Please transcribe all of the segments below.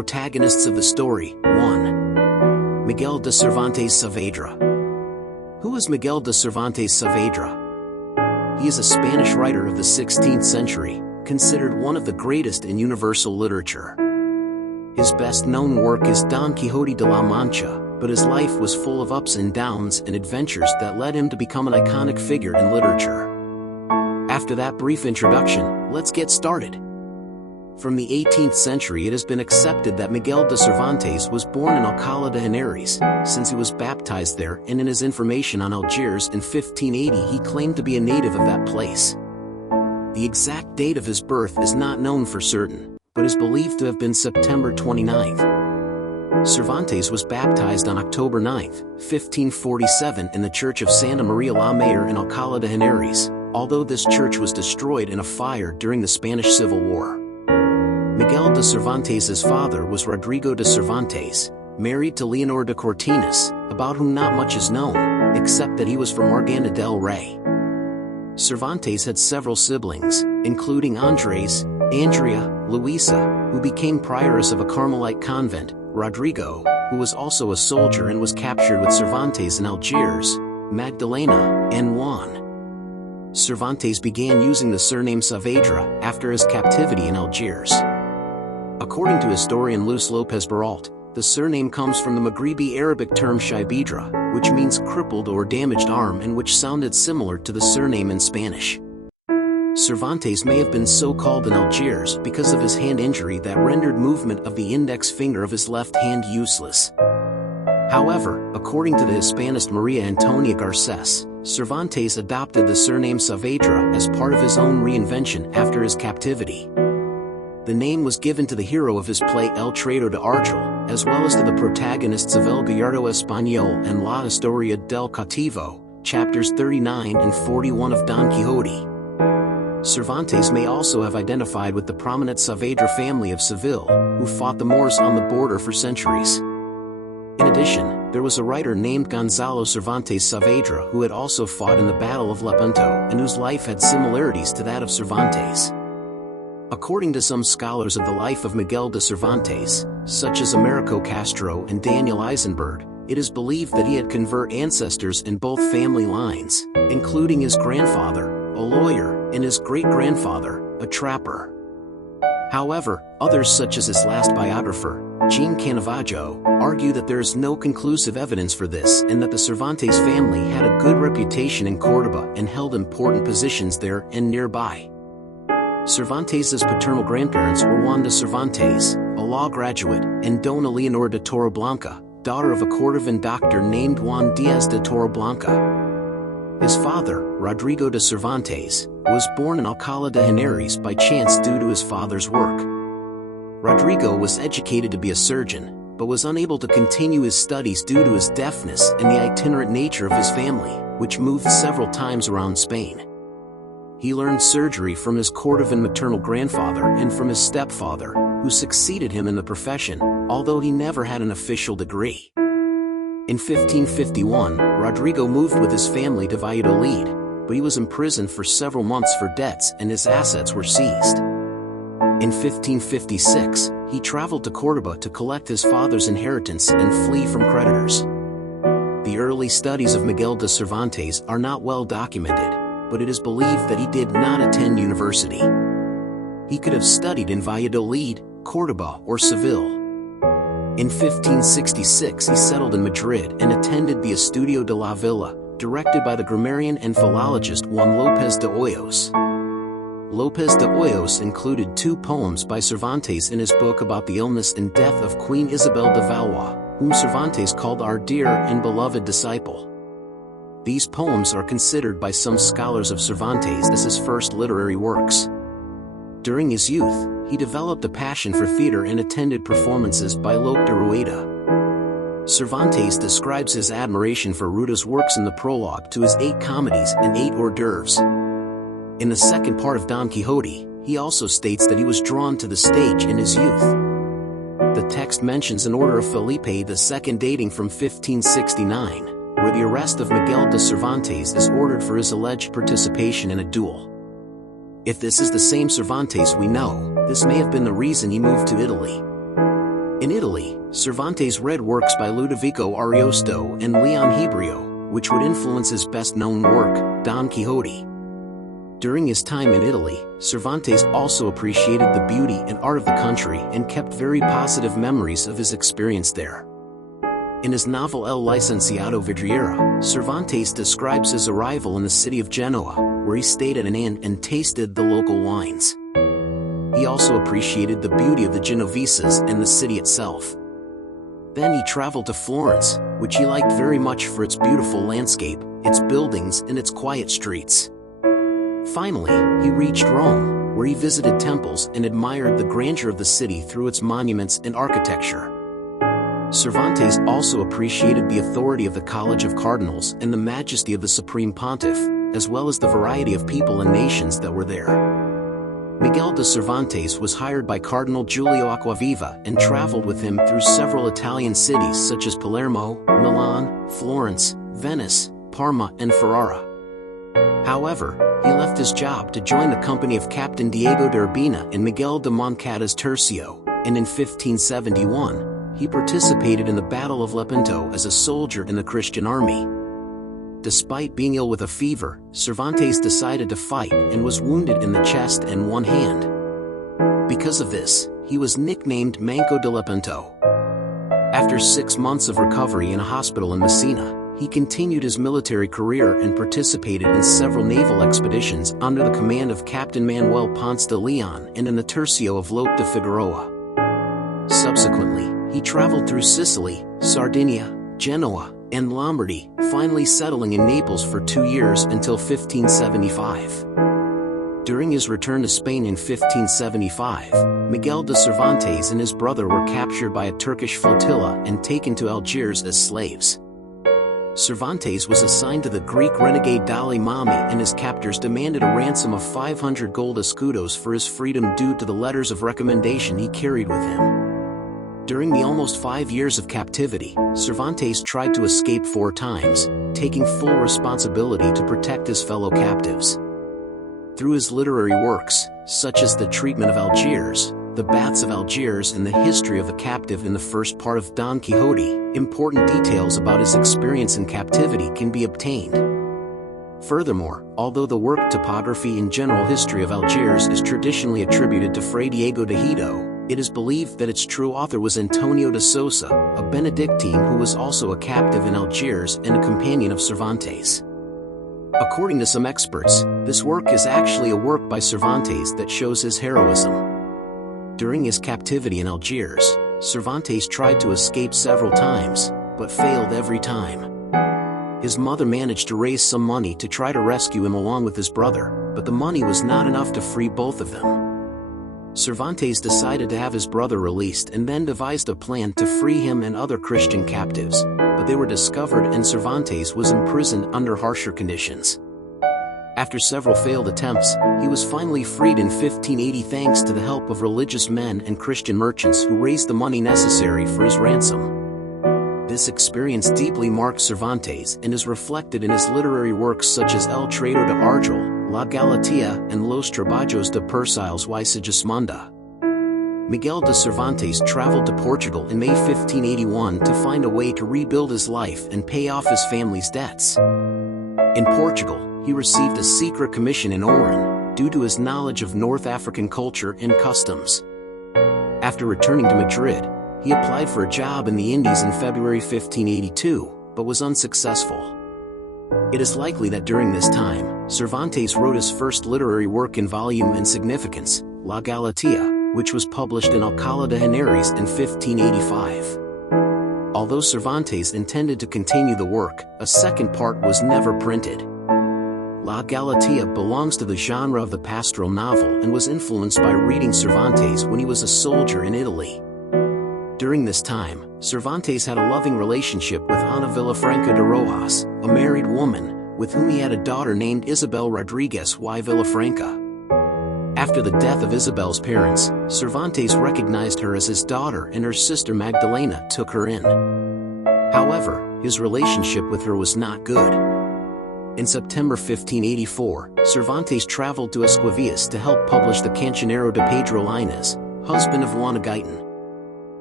Protagonists of the story. 1. Miguel de Cervantes Saavedra. Who is Miguel de Cervantes Saavedra? He is a Spanish writer of the 16th century, considered one of the greatest in universal literature. His best-known work is Don Quixote de la Mancha, but his life was full of ups and downs and adventures that led him to become an iconic figure in literature. After that brief introduction, let's get started. From the 18th century it has been accepted that Miguel de Cervantes was born in Alcalá de Henares, since he was baptized there, and in his information on Algiers in 1580 he claimed to be a native of that place. The exact date of his birth is not known for certain, but is believed to have been September 29th. Cervantes was baptized on October 9th, 1547 in the Church of Santa Maria la Mayor in Alcalá de Henares, although this church was destroyed in a fire during the Spanish Civil War. Miguel de Cervantes' father was Rodrigo de Cervantes, married to Leonor de Cortines, about whom not much is known, except that he was from Arganda del Rey. Cervantes had several siblings, including Andres, Andrea, Luisa, who became prioress of a Carmelite convent, Rodrigo, who was also a soldier and was captured with Cervantes in Algiers, Magdalena, and Juan. Cervantes began using the surname Saavedra after his captivity in Algiers. According to historian Luis López Baralt, the surname comes from the Maghrebi Arabic term shaibidra, which means crippled or damaged arm, and which sounded similar to the surname in Spanish. Cervantes may have been so called in Algiers because of his hand injury that rendered movement of the index finger of his left hand useless. However, according to the Hispanist Maria Antonia Garces, Cervantes adopted the surname Saavedra as part of his own reinvention after his captivity. The name was given to the hero of his play El Traidor de Argel, as well as to the protagonists of El Gallardo Español and La Historia del Cautivo, chapters 39 and 41 of Don Quixote. Cervantes may also have identified with the prominent Saavedra family of Seville, who fought the Moors on the border for centuries. In addition, there was a writer named Gonzalo Cervantes Saavedra who had also fought in the Battle of Lepanto and whose life had similarities to that of Cervantes. According to some scholars of the life of Miguel de Cervantes, such as Americo Castro and Daniel Eisenberg, it is believed that he had convert ancestors in both family lines, including his grandfather, a lawyer, and his great-grandfather, a trapper. However, others such as his last biographer, Jean Canavaggio, argue that there is no conclusive evidence for this and that the Cervantes family had a good reputation in Córdoba and held important positions there and nearby. Cervantes' paternal grandparents were Juan de Cervantes, a law graduate, and Dona Leonor de Torreblanca, daughter of a Cordovan doctor named Juan Díaz de Torreblanca. His father, Rodrigo de Cervantes, was born in Alcalá de Henares by chance due to his father's work. Rodrigo was educated to be a surgeon, but was unable to continue his studies due to his deafness and the itinerant nature of his family, which moved several times around Spain. He learned surgery from his Cordovan maternal grandfather and from his stepfather, who succeeded him in the profession, although he never had an official degree. In 1551, Rodrigo moved with his family to Valladolid, but he was imprisoned for several months for debts and his assets were seized. In 1556, he traveled to Córdoba to collect his father's inheritance and flee from creditors. The early studies of Miguel de Cervantes are not well documented, but it is believed that he did not attend university. He could have studied in Valladolid, Córdoba, or Seville. In 1566 he settled in Madrid and attended the Estudio de la Villa, directed by the grammarian and philologist Juan López de Hoyos. López de Hoyos included 2 poems by Cervantes in his book about the illness and death of Queen Isabel de Valois, whom Cervantes called our dear and beloved disciple. These poems are considered by some scholars of Cervantes as his first literary works. During his youth, he developed a passion for theater and attended performances by Lope de Rueda. Cervantes describes his admiration for Rueda's works in the prologue to his 8 comedies and 8 hors d'oeuvres. In the second part of Don Quixote, he also states that he was drawn to the stage in his youth. The text mentions an order of Felipe II dating from 1569, where the arrest of Miguel de Cervantes is ordered for his alleged participation in a duel. If this is the same Cervantes we know, this may have been the reason he moved to Italy. In Italy, Cervantes read works by Ludovico Ariosto and Leon Hebrio, which would influence his best-known work, Don Quixote. During his time in Italy, Cervantes also appreciated the beauty and art of the country and kept very positive memories of his experience there. In his novel El Licenciado Vidriera, Cervantes describes his arrival in the city of Genoa, where he stayed at an inn and tasted the local wines. He also appreciated the beauty of the Genoveses and the city itself. Then he traveled to Florence, which he liked very much for its beautiful landscape, its buildings and its quiet streets. Finally, he reached Rome, where he visited temples and admired the grandeur of the city through its monuments and architecture. Cervantes also appreciated the authority of the College of Cardinals and the majesty of the Supreme Pontiff, as well as the variety of people and nations that were there. Miguel de Cervantes was hired by Cardinal Giulio Acquaviva and traveled with him through several Italian cities such as Palermo, Milan, Florence, Venice, Parma and Ferrara. However, he left his job to join the company of Captain Diego de Urbina and Miguel de Moncada's Tercio, and in 1571, he participated in the Battle of Lepanto as a soldier in the Christian army. Despite being ill with a fever, Cervantes decided to fight and was wounded in the chest and one hand. Because of this, he was nicknamed Manco de Lepanto. After 6 months of recovery in a hospital in Messina, he continued his military career and participated in several naval expeditions under the command of Captain Manuel Ponce de Leon and in the Tercio of Lope de Figueroa. Subsequently, he traveled through Sicily, Sardinia, Genoa, and Lombardy, finally settling in Naples for 2 years until 1575. During his return to Spain in 1575, Miguel de Cervantes and his brother were captured by a Turkish flotilla and taken to Algiers as slaves. Cervantes was assigned to the Greek renegade Dali Mami and his captors demanded a ransom of 500 gold escudos for his freedom due to the letters of recommendation he carried with him. During the almost 5 years of captivity, Cervantes tried to escape 4 times, taking full responsibility to protect his fellow captives. Through his literary works, such as The Treatment of Algiers, The Baths of Algiers and The History of a Captive in the first part of Don Quixote, important details about his experience in captivity can be obtained. Furthermore, although the work Topography and General History of Algiers is traditionally attributed to Fray Diego de Hito, it is believed that its true author was Antonio de Sosa, a Benedictine who was also a captive in Algiers and a companion of Cervantes. According to some experts, this work is actually a work by Cervantes that shows his heroism. During his captivity in Algiers, Cervantes tried to escape several times, but failed every time. His mother managed to raise some money to try to rescue him along with his brother, but the money was not enough to free both of them. Cervantes decided to have his brother released and then devised a plan to free him and other Christian captives, but they were discovered and Cervantes was imprisoned under harsher conditions. After several failed attempts, he was finally freed in 1580 thanks to the help of religious men and Christian merchants who raised the money necessary for his ransom. This experience deeply marked Cervantes and is reflected in his literary works such as El Traidor de Argel, La Galatea and Los Trabajos de Persiles y Sigismunda. Miguel de Cervantes traveled to Portugal in May 1581 to find a way to rebuild his life and pay off his family's debts. In Portugal, he received a secret commission in Oran, due to his knowledge of North African culture and customs. After returning to Madrid, he applied for a job in the Indies in February 1582, but was unsuccessful. It is likely that during this time, Cervantes wrote his first literary work in volume and significance, La Galatea, which was published in Alcalá de Henares in 1585. Although Cervantes intended to continue the work, a second part was never printed. La Galatea belongs to the genre of the pastoral novel and was influenced by reading Cervantes when he was a soldier in Italy. During this time, Cervantes had a loving relationship with Ana Villafranca de Rojas, a married woman, with whom he had a daughter named Isabel Rodriguez y Villafranca. After the death of Isabel's parents, Cervantes recognized her as his daughter and her sister Magdalena took her in. However, his relationship with her was not good. In September 1584, Cervantes traveled to Esquivias to help publish the Cancionero de Pedro Lainez, husband of Juana Guyton.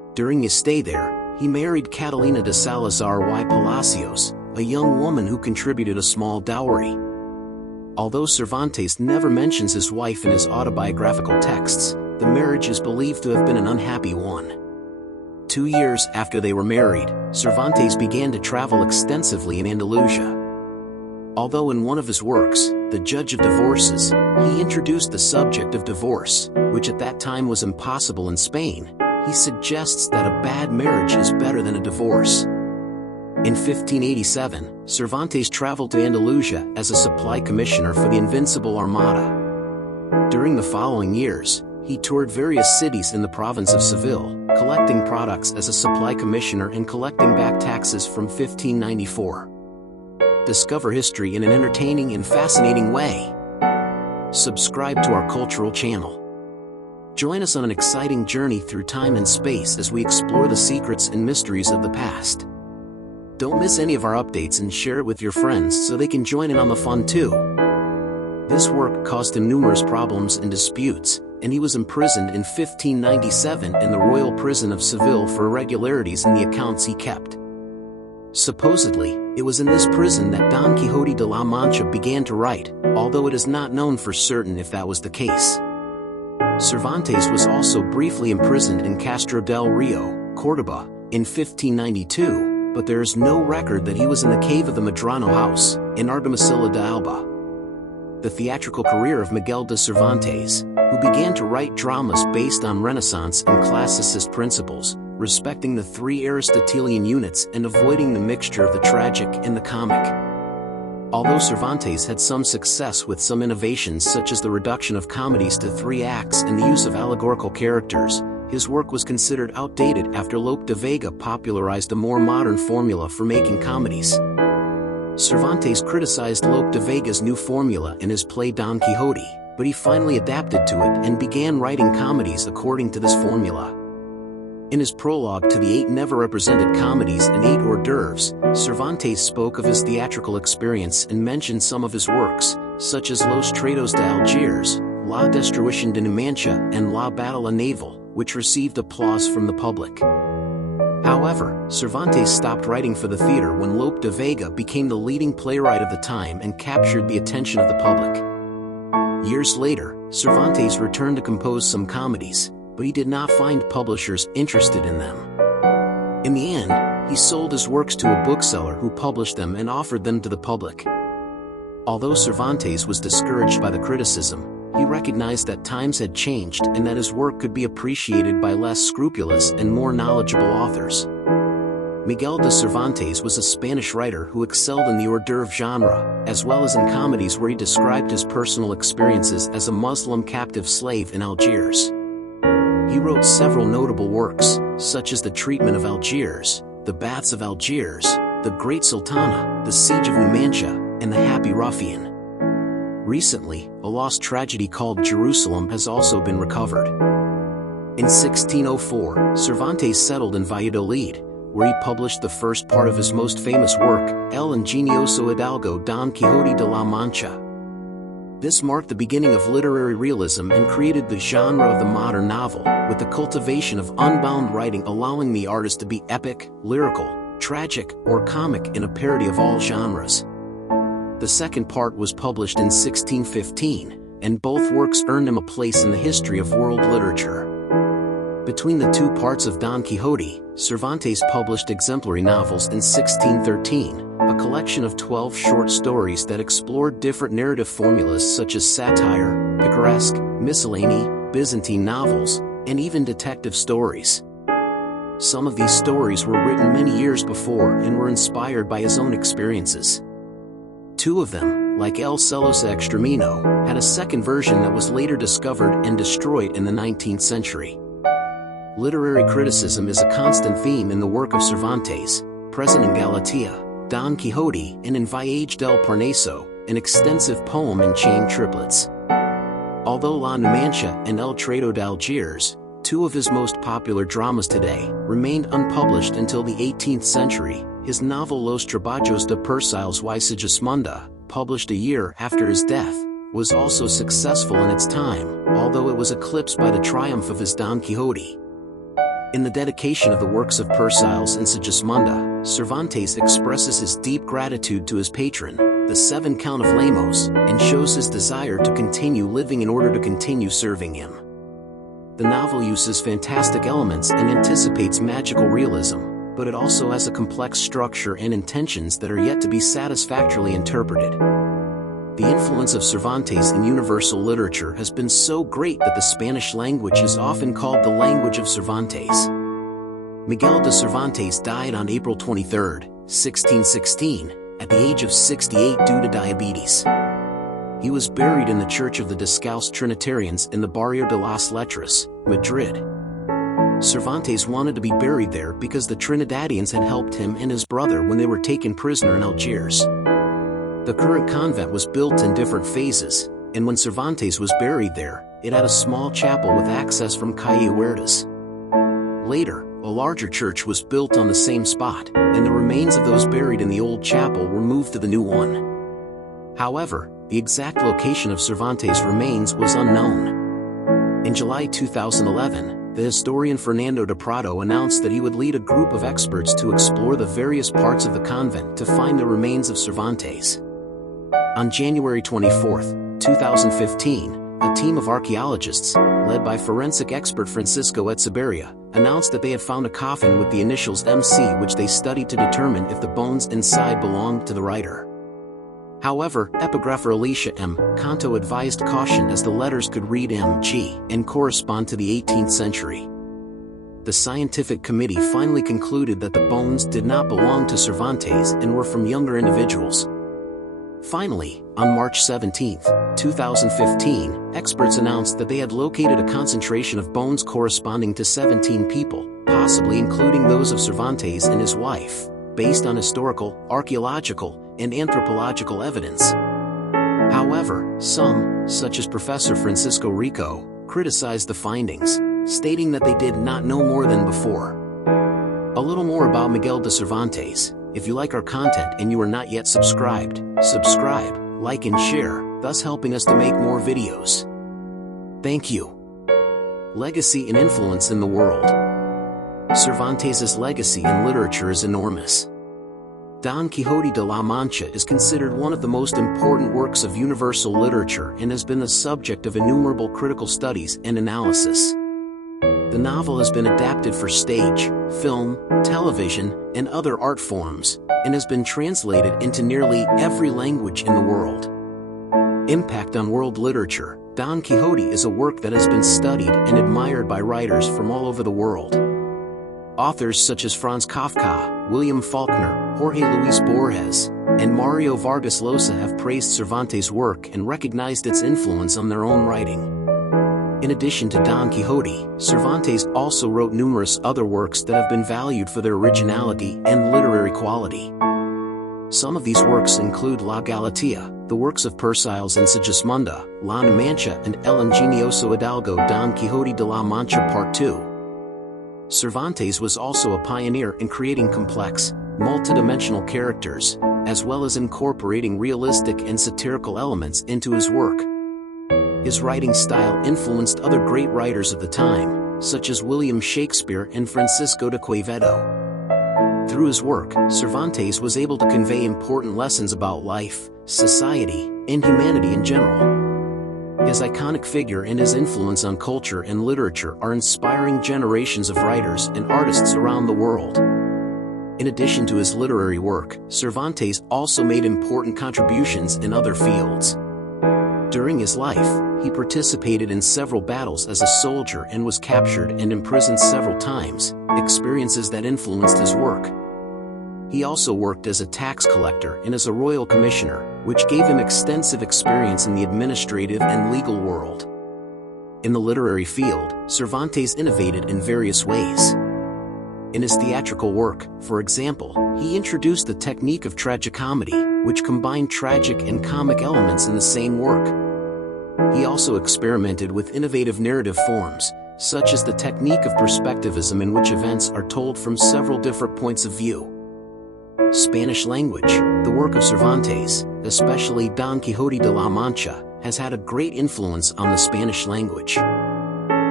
During his stay there, he married Catalina de Salazar y Palacios, a young woman who contributed a small dowry. Although Cervantes never mentions his wife in his autobiographical texts, the marriage is believed to have been an unhappy one. 2 years after they were married, Cervantes began to travel extensively in Andalusia. Although in one of his works, The Judge of Divorces, he introduced the subject of divorce, which at that time was impossible in Spain, he suggests that a bad marriage is better than a divorce. In 1587, Cervantes traveled to Andalusia as a supply commissioner for the Invincible Armada. During the following years, he toured various cities in the province of Seville, collecting products as a supply commissioner and collecting back taxes from 1594. Discover history in an entertaining and fascinating way. Subscribe to our cultural channel. Join us on an exciting journey through time and space as we explore the secrets and mysteries of the past. Don't miss any of our updates and share it with your friends so they can join in on the fun too. This work caused him numerous problems and disputes, and he was imprisoned in 1597 in the royal prison of Seville for irregularities in the accounts he kept. Supposedly, it was in this prison that Don Quixote de la Mancha began to write, although it is not known for certain if that was the case. Cervantes was also briefly imprisoned in Castro del Rio, Córdoba, in 1592, but there is no record that he was in the cave of the Medrano house, in Argamasilla de Alba. The theatrical career of Miguel de Cervantes, who began to write dramas based on Renaissance and classicist principles, respecting the 3 Aristotelian units and avoiding the mixture of the tragic and the comic. Although Cervantes had some success with some innovations such as the reduction of comedies to 3 acts and the use of allegorical characters, his work was considered outdated after Lope de Vega popularized a more modern formula for making comedies. Cervantes criticized Lope de Vega's new formula in his play Don Quixote, but he finally adapted to it and began writing comedies according to this formula. In his prologue to the 8 never-represented comedies and 8 hors d'oeuvres, Cervantes spoke of his theatrical experience and mentioned some of his works, such as Los Tratos de Algiers, La Destrucción de Mancha and La Batalla Naval, which received applause from the public. However, Cervantes stopped writing for the theater when Lope de Vega became the leading playwright of the time and captured the attention of the public. Years later, Cervantes returned to compose some comedies, but he did not find publishers interested in them. In the end, he sold his works to a bookseller who published them and offered them to the public. Although Cervantes was discouraged by the criticism, he recognized that times had changed and that his work could be appreciated by less scrupulous and more knowledgeable authors. Miguel de Cervantes was a Spanish writer who excelled in the hors d'oeuvre genre, as well as in comedies where he described his personal experiences as a Muslim captive slave in Algiers. He wrote several notable works, such as The Treatment of Algiers, The Baths of Algiers, The Great Sultana, The Siege of Numancia, and The Happy Ruffian. Recently, a lost tragedy called Jerusalem has also been recovered. In 1604, Cervantes settled in Valladolid, where he published the first part of his most famous work, El Ingenioso Hidalgo Don Quixote de la Mancha. This marked the beginning of literary realism and created the genre of the modern novel, with the cultivation of unbound writing allowing the artist to be epic, lyrical, tragic, or comic in a parody of all genres. The second part was published in 1615, and both works earned him a place in the history of world literature. Between the 2 parts of Don Quixote, Cervantes published exemplary novels in 1613, a collection of 12 short stories that explored different narrative formulas such as satire, picaresque, miscellany, Byzantine novels, and even detective stories. Some of these stories were written many years before and were inspired by his own experiences. 2 of them, like El Celoso Extremino, had a second version that was later discovered and destroyed in the 19th century. Literary criticism is a constant theme in the work of Cervantes, present in Galatea, Don Quixote, and in Viaje del Parnaso, an extensive poem in chain triplets. Although La Numancia and El Trato de Algiers, 2 of his most popular dramas today, remained unpublished until the 18th century, his novel Los Trabajos de Persiles y Sigismunda, published a year after his death, was also successful in its time, although it was eclipsed by the triumph of his Don Quixote. In the dedication of the works of Persiles and Sigismunda, Cervantes expresses his deep gratitude to his patron, the Seven Count of Lemos, and shows his desire to continue living in order to continue serving him. The novel uses fantastic elements and anticipates magical realism, but it also has a complex structure and intentions that are yet to be satisfactorily interpreted. The influence of Cervantes in universal literature has been so great that the Spanish language is often called the language of Cervantes. Miguel de Cervantes died on April 23, 1616, at the age of 68 due to diabetes. He was buried in the Church of the Descalced Trinitarians in the Barrio de las Letras, Madrid. Cervantes wanted to be buried there because the Trinidadians had helped him and his brother when they were taken prisoner in Algiers. The current convent was built in different phases, and when Cervantes was buried there, it had a small chapel with access from Calle Huertas. Later, a larger church was built on the same spot, and the remains of those buried in the old chapel were moved to the new one. However, the exact location of Cervantes' remains was unknown. In July 2011, the historian Fernando de Prado announced that he would lead a group of experts to explore the various parts of the convent to find the remains of Cervantes. On January 24, 2015, a team of archaeologists, led by forensic expert Francisco Echeverria, announced that they had found a coffin with the initials MC, which they studied to determine if the bones inside belonged to the writer. However, epigrapher Alicia M. Canto advised caution as the letters could read MG and correspond to the 18th century. The scientific committee finally concluded that the bones did not belong to Cervantes and were from younger individuals. Finally, on March 17, 2015, experts announced that they had located a concentration of bones corresponding to 17 people, possibly including those of Cervantes and his wife, based on historical, archaeological, and anthropological evidence. However, some, such as Professor Francisco Rico, criticized the findings, stating that they did not know more than before. A little more about Miguel de Cervantes. If you like our content and you are not yet subscribed, subscribe, like and share, thus helping us to make more videos. Thank you. Legacy and influence in the world. Cervantes' legacy in literature is enormous. Don Quixote de la Mancha is considered one of the most important works of universal literature and has been the subject of innumerable critical studies and analysis. The novel has been adapted for stage, film, television, and other art forms, and has been translated into nearly every language in the world. Impact on world literature. Don Quixote is a work that has been studied and admired by writers from all over the world. Authors such as Franz Kafka, William Faulkner, Jorge Luis Borges, and Mario Vargas Llosa have praised Cervantes' work and recognized its influence on their own writing. In addition to Don Quixote, Cervantes also wrote numerous other works that have been valued for their originality and literary quality. Some of these works include La Galatea, the works of Persiles and Sigismunda, La Mancha and El Ingenioso Hidalgo Don Quixote de la Mancha Part 2. Cervantes was also a pioneer in creating complex, multidimensional characters, as well as incorporating realistic and satirical elements into his work. His writing style influenced other great writers of the time, such as William Shakespeare and Francisco de Quevedo. Through his work, Cervantes was able to convey important lessons about life, society, and humanity in general. His iconic figure and his influence on culture and literature are inspiring generations of writers and artists around the world. In addition to his literary work, Cervantes also made important contributions in other fields. During his life, he participated in several battles as a soldier and was captured and imprisoned several times, experiences that influenced his work. He also worked as a tax collector and as a royal commissioner, which gave him extensive experience in the administrative and legal world. In the literary field, Cervantes innovated in various ways. In his theatrical work, for example, he introduced the technique of tragicomedy, which combined tragic and comic elements in the same work. He also experimented with innovative narrative forms, such as the technique of perspectivism in which events are told from several different points of view. Spanish language. The work of Cervantes, especially Don Quixote de la Mancha, has had a great influence on the Spanish language.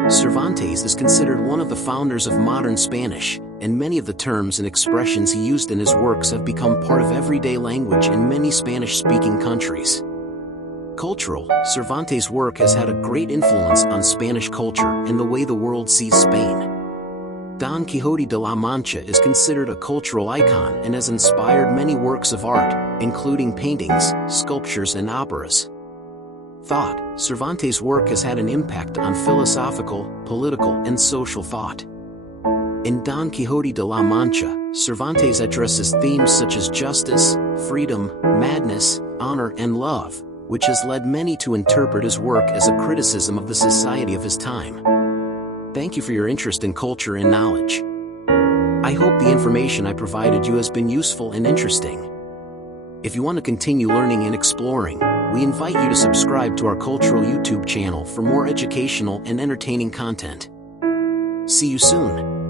Cervantes is considered one of the founders of modern Spanish, and many of the terms and expressions he used in his works have become part of everyday language in many Spanish-speaking countries. Cultural, Cervantes' work has had a great influence on Spanish culture and the way the world sees Spain. Don Quixote de la Mancha is considered a cultural icon and has inspired many works of art, including paintings, sculptures and operas. Thought, Cervantes' work has had an impact on philosophical, political and social thought. In Don Quixote de la Mancha, Cervantes addresses themes such as justice, freedom, madness, honor and love, which has led many to interpret his work as a criticism of the society of his time. Thank you for your interest in culture and knowledge. I hope the information I provided you has been useful and interesting. If you want to continue learning and exploring, we invite you to subscribe to our cultural YouTube channel for more educational and entertaining content. See you soon.